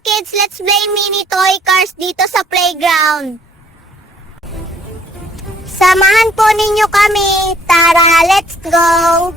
kids, let's play mini toy cars dito sa playground. Samahan po ninyo kami. Tara, let's go!